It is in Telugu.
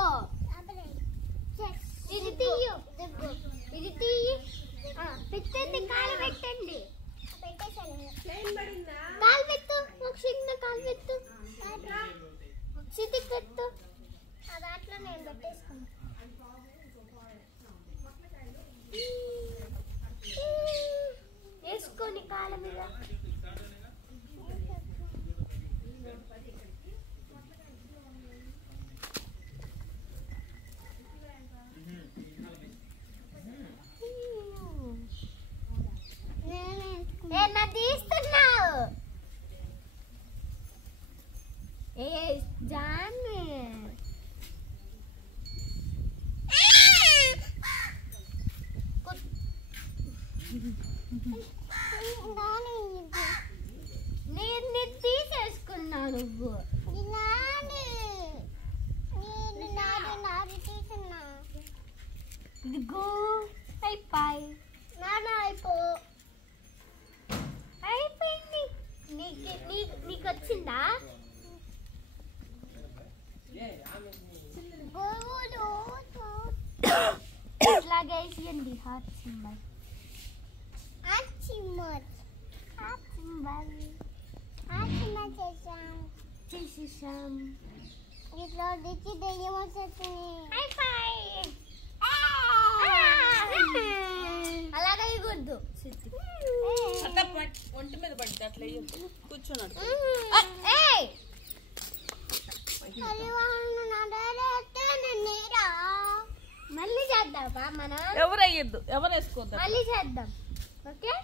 ఇదిగో ఇది తీయు ఇది తీయి పెట్టండి కాలు పెట్టండి కాలు పెట్టు ఒక చిన్న కాలు పెట్టు సిద్ధి పెట్టు దాంట్లో నేను పెట్టేసుకున్నాను వేసుకొని కాళ్ళ మీద నా తీస్తున్నావు జాన్ నేను తీసేసుకున్నా నువ్వు ఇదిగో అయిపోయి అయిపోయింది నీకు వచ్చిందా ఇట్లాగే వేసేయండి హార్ట్ సింబల్ చేసేసాం ఇట్లా దిచ్చి దెయ్యం వచ్చేసింది అలాగే ఇవ్వద్దు ఒంటి మీద పడితే అట్లా కూర్చున్నాడు మళ్ళీ చేద్దాం మనం ఎవరు అయ్యద్దు ఎవరు వేసుకోవద్దు మళ్ళీ చేద్దాం ఓకే